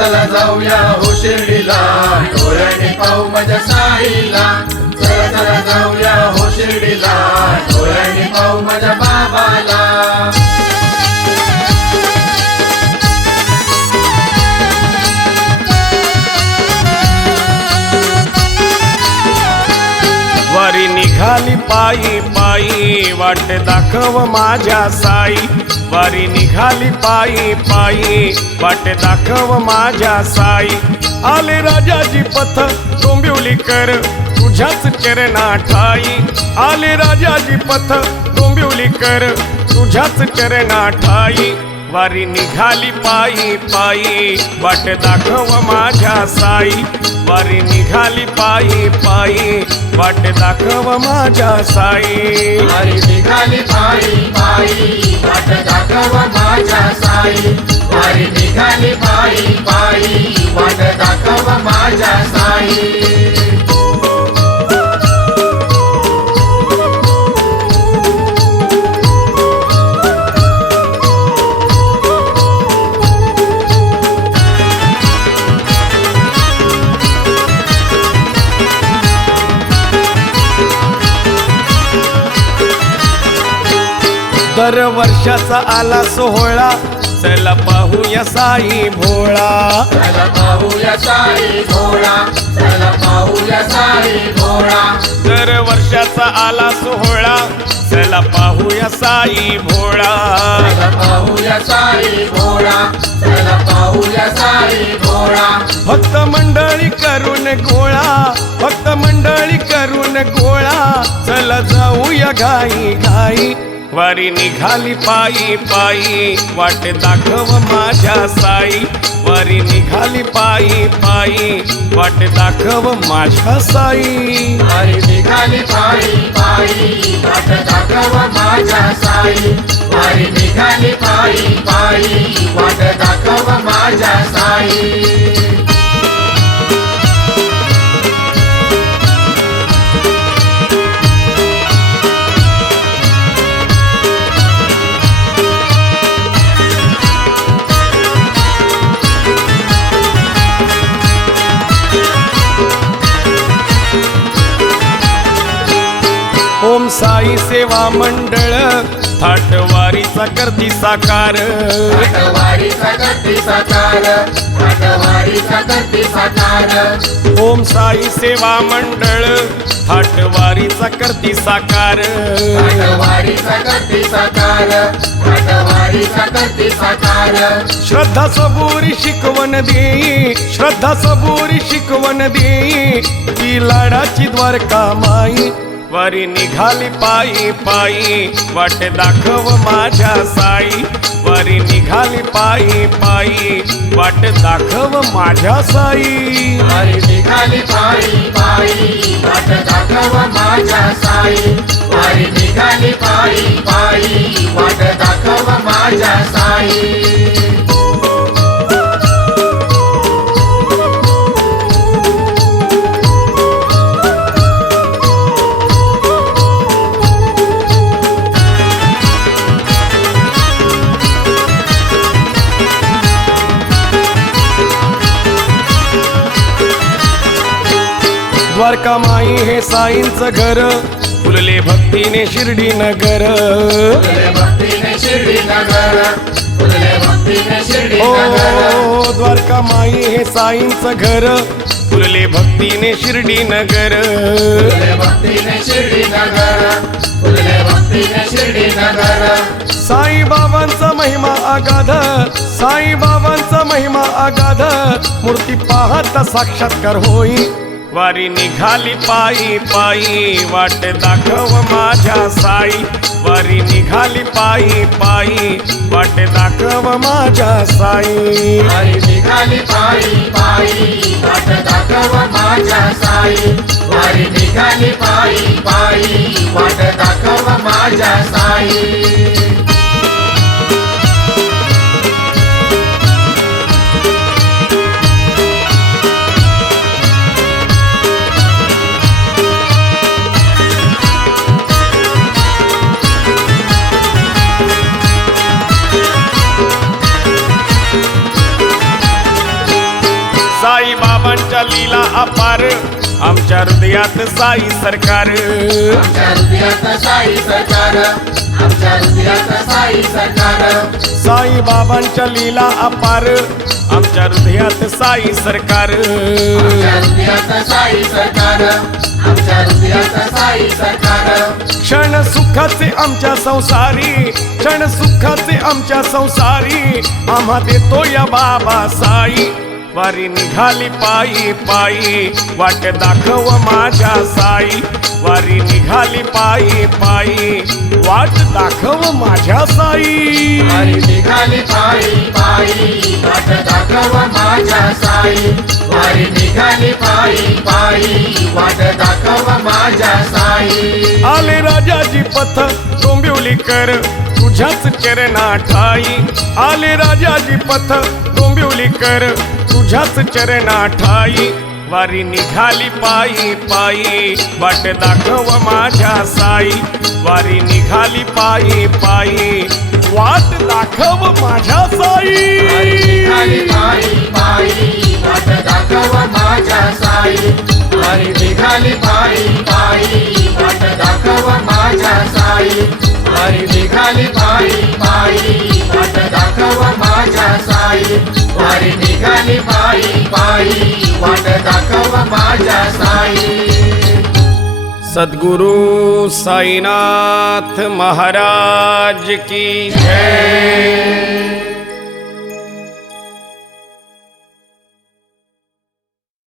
चला जाऊया हो शिर्डीला, डोळ्याने पाहू माझ्या साईला. चला चला जाऊया हो शिर्डीला, डोळ्याने पाहू माझ्या बाबाला. वारी निघाली पायी पायी, वाट दाखव माझ्या साई. वारी निघाली पायी पायी, वाट दाखव माझ्या साई. आले राजाजी पथ डोंबिवली कर, तुझ्याच चरणा ठाई. आले राजाजी पथ डोंबिवली कर, तुझ्याच चरणा ठाई. वारी निघाली पायी पायी, वाट दाखव माझ्या साई. वारी निघाली पायी पायी, वाट दाखव माझ्या साई. वारी निघाली पायी पायी, वाट दाखव माझ्या साई. वारी निघाली पायी पायी, वाट दाखव माझ्या साई. दरवर्षाचा आला सोहळा, चला पाहूया साई भोळा. चला पाहूया साई भोळा, चला पाहूया साई भोळा. दरवर्षाचा आला सोहळा, चला पाहूया साई भोळा. चला पाहूया साई भोळा, चला पाहूया साई भोळा. भक्त मंडळी करून गोळा, भक्त मंडळी करून गोळा. चला जाऊया घाई घाई. वारी निघाली पायी पायी, वाट दाखव माझ्या साई. वारी निघाली पायी पायी, वाट दाखव माझ्या साई. वारी निघाली पायी पायी, वाट दाखव माझ्या साई. वारी निघाली पायी पायी, वाट दाखव माझ्या साई. ओम साई सेवा मंडळ, थाटवारीचा करती साकार. थाटवारीचा करती साकार, थाटवारीचा करती साकार. ओम साई सेवा मंडळ, थाटवारीचा करती साकार. थाटवारीचा करती साकार, थाटवारीचा करती साकार. श्रद्धा सबुरी शिकवण देई, श्रद्धा सबुरी शिकवण देई. ती लाडाची द्वारका माई. वारी निघाली पायी पायी, वाट दाखव माझ्या साई. वारी निघाली पायी पायी, वाट दाखव माझ्या साई. वारी निघाली पायी पायी, वाट दाखव माझ्या साई. वारी निघाली पायी पायी, वाट दाखव माझ्या साई. द्वारका माई हे साईंचं घर, फुलले भक्तीने शिर्डी नगर. फुलले भक्तीने शिर्डी नगर, फुलले भक्तीने शिर्डी नगर. ओ द्वारका माई हे साईंचं घर, फुलले भक्तीने शिर्डी नगर. फुलले भक्तीने शिर्डी नगर, फुलले भक्तीने शिर्डी नगर. साई बाबांचा महिमा अगाध, साई बाबांचा महिमा अगाध. मूर्ती पाहता साक्षात्कार होई. वारी निघाली पायी पायी, वाट दाखव माझ्या साई. वारी निघाली पायी पायी, वाट दाखव माझ्या साई. वारी निघाली पायी पायी, वाट दाखव माझ्या साई. वारी निघाली पायी पायी, वाट दाखव माझ्या साई. लीला अपार आमच्या हृदयात साई सरकार आमच्या हृदयात साई सरकार आमच्या हृदयात साई सरकार साई बाबांच्या लीला अपार आमच्या हृदयात साई सरकार आमच्या हृदयात साई सरकार आमच्या हृदयात साई सरकार क्षण सुखाचे आमच्या संसारी क्षण सुखाचे आमच्या संसारी आम्हा देतो या बाबा साई वारी निघाली पायी पायी वाट दाखव माझ्या साई वारी निघाली पायी पायी वाट दाखव माझ्या साई वारी निघाली पायी पायी वाट दाखव माझ्या साई वारी निघाली पायी पायी वाट दाखव माझ्या साई आले राजाजी पथ डोंबिवली कर तुझ्याच चरणा ठाई आले राजाजी पथ डोंबिवली कर तुझ्याच चरणा ठाई वारी निघाली पायी पायी वाट दाखव माझ्या साई वारी निघाली पायी पायी वाट दाखव माझ्या साई वारी निघाली पायी पायी वाट दाखव माझ्या साई वारी निघाली पायी पायी वाट दाखव माझ्या साई वारी निघाली पायी पायी वाट दाखव माझ्या साई वारी निघाली पायी पायी वाट दाखव माझ्या साई सद्गुरु साईनाथ महाराज की जय।